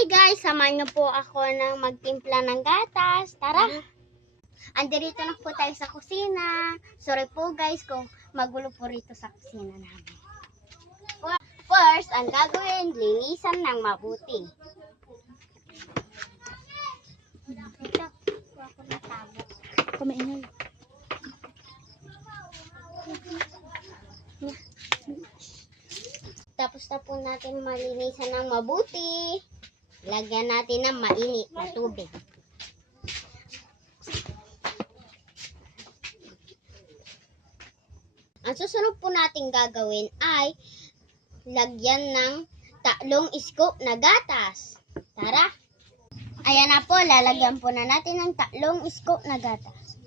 Hi guys, samahan niyo po ako ng magtimpla ng gatas. Tara! Andirito na po tayo sa kusina. Sorry po guys kung magulo po rito sa kusina namin. First, ang gagawin, linisan ng mabuti. Ito, ako natago. Kumaingay. Tapos na po natin malinisan ng mabuti. Lagyan natin ng mainit na tubig. Ang susunod po natin gagawin ay lagyan ng tatlong scoop na gatas. Tara! Ayan na po, lalagyan po na natin ng tatlong scoop na gatas.